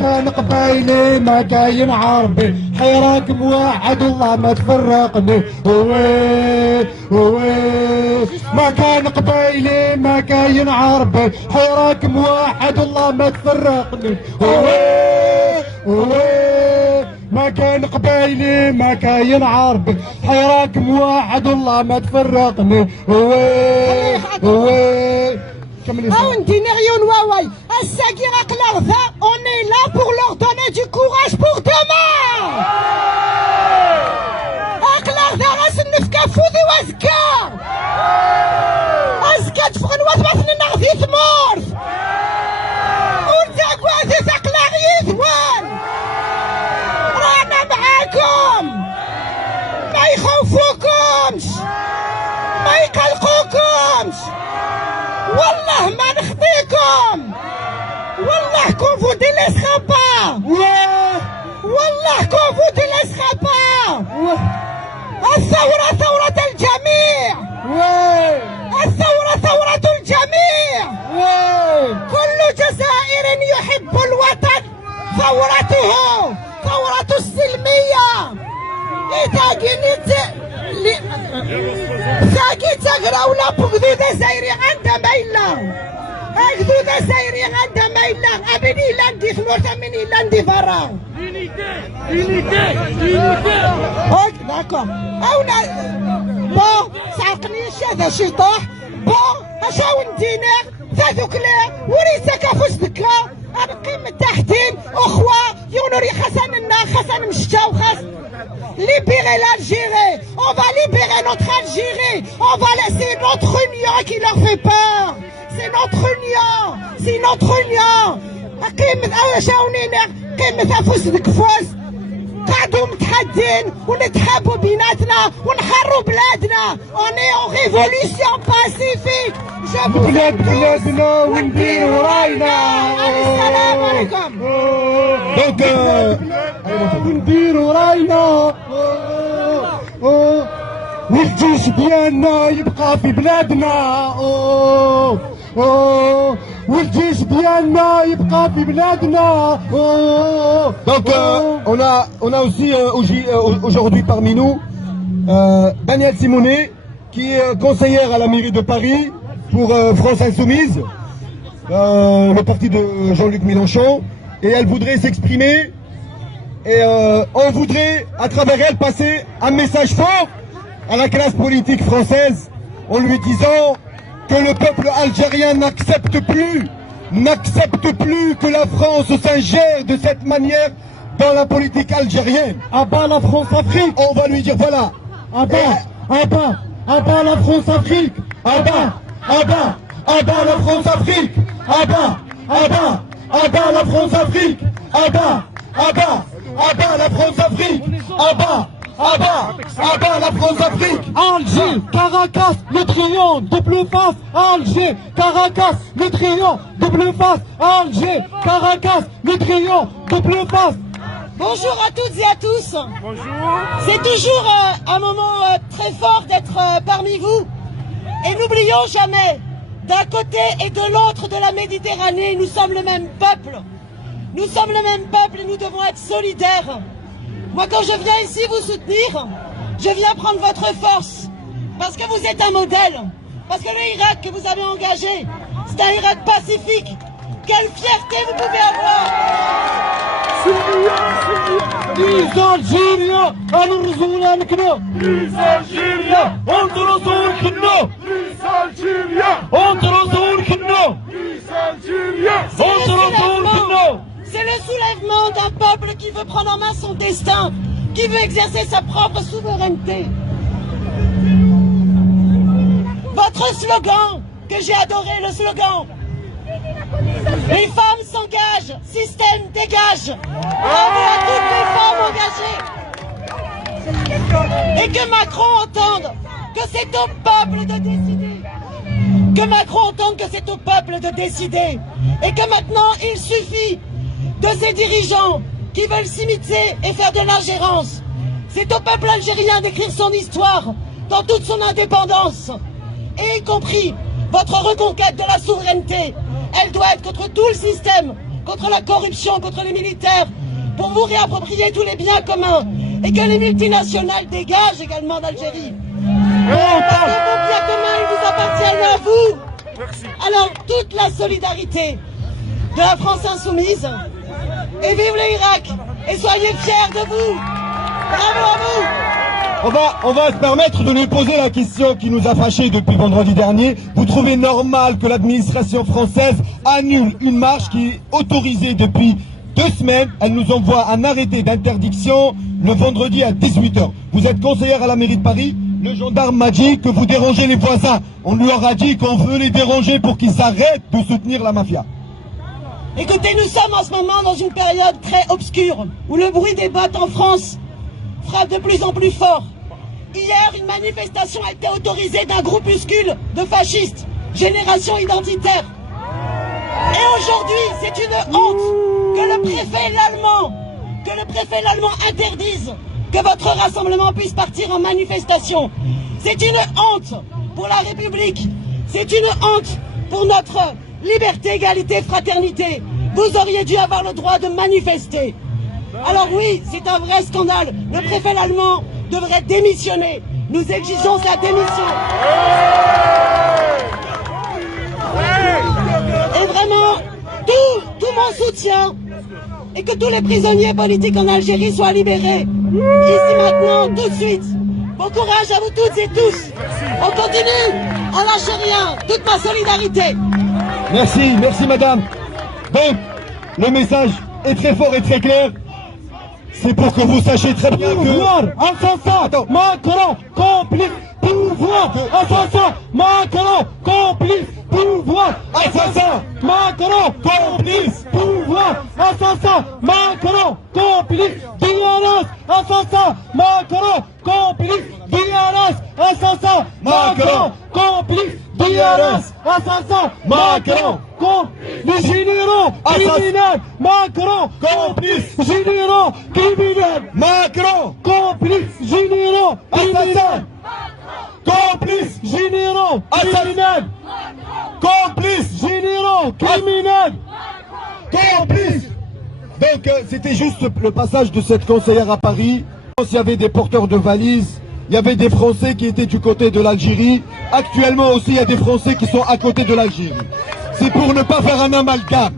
كان قبايلي ما كاين عربي حيراك موحد والله ما تفرقني وي وي ما كان قبايلي ما كاين عربي حيراك موحد والله ما تفرقني وي وي ما كان قبايلي ما كاين عربي حيراك موحد والله ما تفرقني وي وي on dit rien Huawei. Assagira Clarza, on est là pour leur donner du courage pour demain. Clarza راس النفكافوذي وازكا. ازكا تفغن وثبت نغذي ثمورث. ورتاق وازيس اقلاغي ثوان. رانا معاكم. ما يخوفوكمش. ما يقلقوكمش. والله ما نخطيكم والله كونفو دي لاسخابا والله كونفو دي لاسخابا الثورة ثورة الجميع الثورة ثورة الجميع كل جزائر يحب الوطن ثورته ثورة السلمية إذا قلت ساقي تقرا ولا بغدو دزايري عندها مايلة أخذو دزايري عندها مايلة أبني لاندي ثمورتا مني لاندي فرا هاك داكور أونا بون سعقني هذا شي طاح بون أشاو ندينا ثاثو كلا وريسا كافوس دكا أبقي من تحتين أخوة يونوري خسن مشتا وخاس libérer l'Algérie, on va libérer notre Algérie, on va laisser notre union qui leur fait peur, c'est notre union, c'est notre union. قيمة أول شاونينا قيمة أفوس الكفوس قاعدوا متحدين ونتحابوا بيناتنا ونحروا بلادنا on est en révolution pacifique. بلادنا ونديروا راينا. السلام عليكم. ونديروا راينا والجيش ديالنا يبقى في بلادنا والجيش ديالنا يبقى في بلادنا. Donc on a aussi aujourd'hui parmi nous Danielle Simonet qui est conseillère à la mairie de Paris pour France Insoumise, le parti de Jean-Luc Mélenchon, et elle voudrait s'exprimer et on voudrait à travers elle passer un message fort à la classe politique française en lui disant que le peuple algérien n'accepte plus que la France s'ingère de cette manière dans la politique algérienne. Abat la France-Afrique. On va lui dire voilà. Abat la France-Afrique. Abat la France-Afrique. Abat la France-Afrique. Abat la France-Afrique. Abat la France-Afrique. Alger, Caracas, le triomphe, double face. Alger, Caracas, le triomphe, double face. Alger, Caracas, le triomphe, double face. Bonjour à toutes et à tous. Bonjour. C'est toujours un moment très fort d'être parmi vous. Et n'oublions jamais, d'un côté et de l'autre de la Méditerranée, nous sommes le même peuple. Nous sommes le même peuple et nous devons être solidaires. Moi, quand je viens ici vous soutenir, je viens prendre votre force. Parce que vous êtes un modèle. Parce que le Irak que vous avez engagé, c'est un Irak pacifique. Quelle fierté vous pouvez avoir. Les Algériens, Les Algériens, entre Algériens, C'est le soulèvement d'un peuple qui veut prendre en main son destin, qui veut exercer sa propre souveraineté. Votre slogan, que j'ai adoré, le slogan « Les femmes s'engagent, système dégage ». Bravo à toutes les femmes engagées. Et que Macron entende que c'est au peuple de décider. Que Macron entende que c'est au peuple de décider. Et que maintenant, il suffit de ces dirigeants qui veulent s'immiscer et faire de l'ingérence. C'est au peuple algérien d'écrire son histoire dans toute son indépendance. Et y compris votre reconquête de la souveraineté. Elle doit être contre tout le système contre la corruption, contre les militaires, pour vous réapproprier tous les biens communs et que les multinationales dégagent également d'Algérie. Parce que vos biens communs, ils vous appartiennent à vous. Alors, toute la solidarité de la France insoumise, et vive l'Irak, et soyez fiers de vous. Bravo à vous. On va se permettre de lui poser la question qui nous a fâchés depuis vendredi dernier. Vous trouvez normal que l'administration française annule une marche qui est autorisée depuis 2 semaines? Elle nous envoie un arrêté d'interdiction le vendredi à 18h. Vous êtes conseillère à la mairie de Paris. Le gendarme m'a dit que vous dérangez les voisins. On lui aura dit qu'on veut les déranger pour qu'ils arrêtent de soutenir la mafia. Écoutez, nous sommes en ce moment dans une période très obscure, où le bruit des bottes en France frappe de plus en plus fort. Hier, une manifestation a été autorisée d'un groupuscule de fascistes, Génération Identitaire. Et aujourd'hui, c'est une honte que le préfet l'allemand interdise que votre rassemblement puisse partir en manifestation. C'est une honte pour la République. C'est une honte pour notre liberté, égalité, fraternité. Vous auriez dû avoir le droit de manifester. Alors oui, c'est un vrai scandale. Le préfet allemand devrait démissionner. Nous exigeons sa démission. Et vraiment, tout mon soutien et que tous les prisonniers politiques en Algérie soient libérés. Ici maintenant, tout de suite. Bon courage à vous toutes et tous. On continue, on lâche rien. Toute ma solidarité. Merci madame. Donc, le message est très fort et très clair. C'est pour que vous sachiez très bien que... Pouvoir, assassin, Macron, complice, pouvoir, assassin, Macron, complice, pouvoir, assassin, Macron, complice, pouvoir, assassin, Macron, complice, violence, assassin, Macron, complice, violence, assassin, Macron, complice, violence, assassin, Macron, les généraux criminels, Macron, complice, généraux criminels, Macron, complice, généraux criminels, complice, généraux criminels, complice, généraux criminels, complice. Donc c'était juste le passage de cette conseillère à Paris. Il y avait des porteurs de valises, il y avait des Français qui étaient du côté de l'Algérie. Actuellement aussi, il y a des Français qui sont à côté de l'Algérie. C'est pour ne pas faire un amalgame.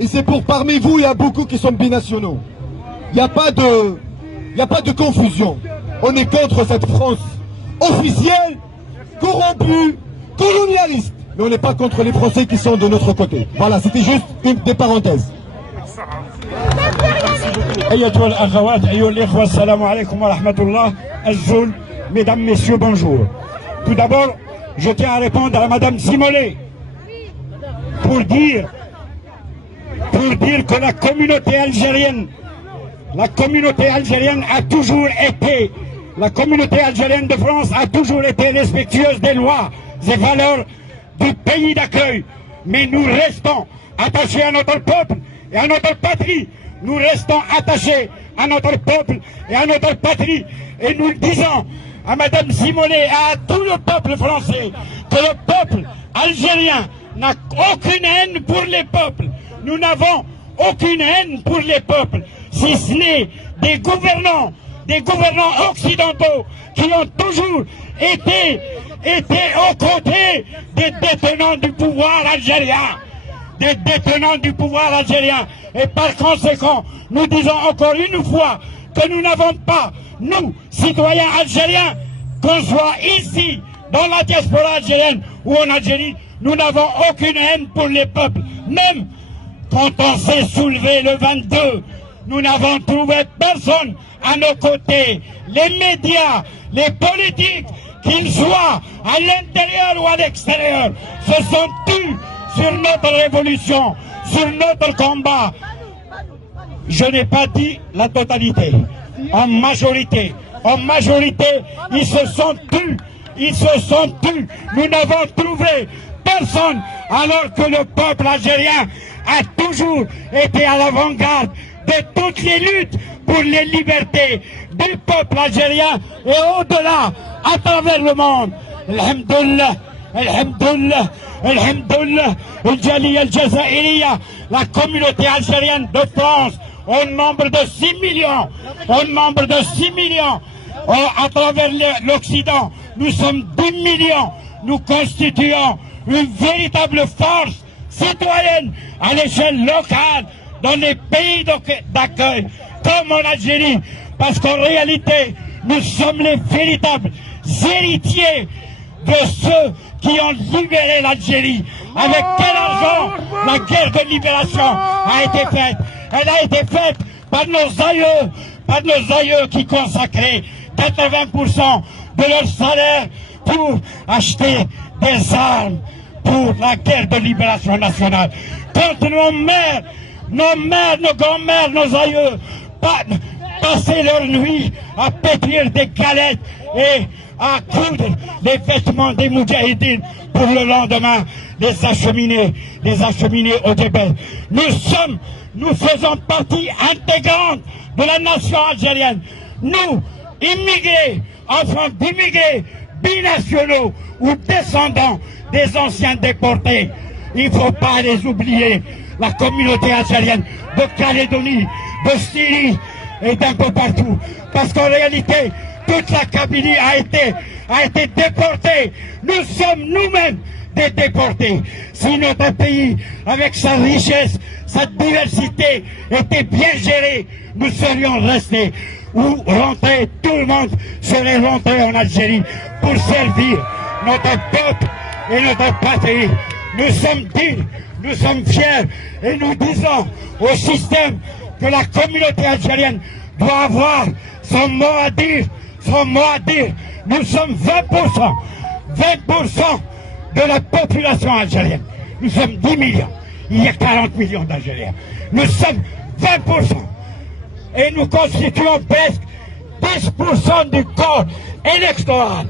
Et c'est pour, parmi vous, il y a beaucoup qui sont binationaux. Il n'y a pas de confusion. On est contre cette France officielle, corrompue, colonialiste. Mais on n'est pas contre les Français qui sont de notre côté. Voilà, c'était juste des parenthèses. أيها الأخوات أيها الإخوة السلام عليكم ورحمة الله الزول. Mesdames, Messieurs, bonjour. Tout d'abord, je tiens à répondre à Madame Simonet pour dire que la communauté algérienne a toujours été, la communauté algérienne de France a toujours été respectueuse des lois et valeurs du pays d'accueil. Mais nous restons attachés à notre peuple et à notre patrie. Nous restons attachés à notre peuple et à notre patrie. Et nous disons à Madame Simonet et à tout le peuple français que le peuple algérien n'a aucune haine pour les peuples. Nous n'avons aucune haine pour les peuples, si ce n'est des gouvernants occidentaux qui ont toujours été aux côtés des détenants du pouvoir algérien. Et par conséquent, nous disons encore une fois que nous n'avons pas, nous, citoyens algériens, qu'on soit ici, dans la diaspora algérienne ou en Algérie, nous n'avons aucune haine pour les peuples. Même quand on s'est soulevé le 22, nous n'avons trouvé personne à nos côtés. Les médias, les politiques, qu'ils soient à l'intérieur ou à l'extérieur, se sont tus sur notre révolution, sur notre combat. Je n'ai pas dit la totalité. En majorité, ils se sont tus. Nous n'avons trouvé personne, alors que le peuple algérien a toujours été à l'avant-garde de toutes les luttes pour les libertés du peuple algérien et au-delà, à travers le monde. Alhamdulillah, Alhamdulillah, الجالية الجزائرية, la communauté algérienne de France, au nombre de 6 millions, à travers l'Occident, nous sommes 10 millions, nous constituons une véritable force citoyenne à l'échelle locale dans les pays d'accueil, comme en Algérie, parce qu'en réalité, nous sommes les véritables héritiers de ceux qui ont libéré l'Algérie. Avec quel argent la guerre de libération a été faite? Elle a été faite par nos aïeux qui consacraient 80% de leur salaire pour acheter des armes pour la guerre de libération nationale. Quand nos mères, nos grands-mères, nos aïeux passaient leur nuit à pétrir des galettes et à coudre les vêtements des moudjahidines pour le lendemain les acheminer au Djebel. Nous faisons partie intégrante de la nation algérienne. Nous, immigrés, enfants d'immigrés, binationaux ou descendants des anciens déportés, il ne faut pas les oublier. La communauté algérienne de Calédonie, de Syrie et d'un peu partout. Parce qu'en réalité, toute la Kabylie a été déportée. Nous sommes nous-mêmes des déportés. Si notre pays, avec sa richesse, sa diversité, était bien géré, nous serions restés ou rentrés. Tout le monde serait rentré en Algérie pour servir notre peuple et notre patrie. Nous sommes dignes, nous sommes fiers et nous disons au système que la communauté algérienne doit avoir son mot à dire. Nous sommes 20% de la population algérienne. Nous sommes 10 millions. Il y a 40 millions d'Algériens. Nous sommes 20%. Et nous constituons presque 10% du corps électoral.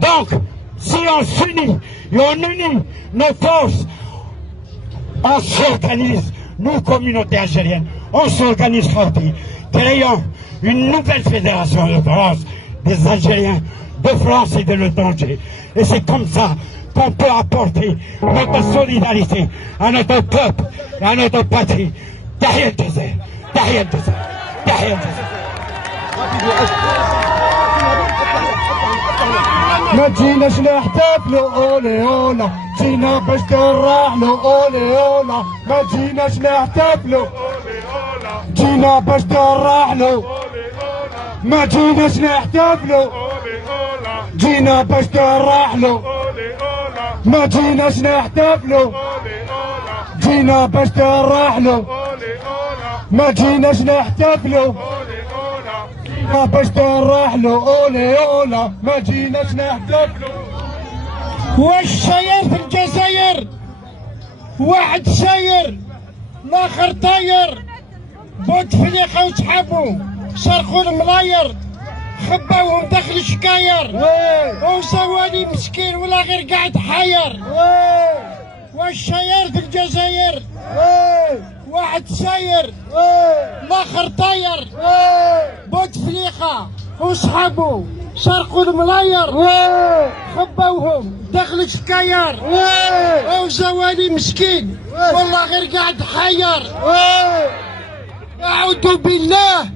Donc, si on s'unit et on unit nos forces, on s'organise, nous, communauté algérienne, on s'organise fortement. Créons une nouvelle fédération de France, des Algériens de France et de l'étranger. Et c'est comme ça qu'on peut apporter notre solidarité à notre peuple et à notre patrie. Tahia el-Jazair, Tahia el-Jazair, Tahia el-Jazair. ما جيناش نحتفلوا اولي اولا، جينا باش ترحلوا اولي اولا. ما جيناش نحتفلوا جينا باش ترحلوا. ما جيناش نحتفلوا جينا باش ترحلوا. ما جيناش نحتفلوا جينا باش ترحلوا. ما جيناش نحتفلوا باش ترحلوا اولي اولا. ما جيناش نحتفلوا. واش ساير في الجزائر؟ واحد ساير الاخر طاير، بوتفليقه وصحابو سرقوا الملاير، خباوهم داخل الشكاير، وسوالي مسكين ولا غير قاعد حاير. واش ساير في الجزائر؟ واحد ساير الاخر طاير، بوتفليقه وصحابو سرقوا الملاير، خباوهم داخل الشكاير، وزوالي مسكين والله غير قاعد حاير. اعوذ بالله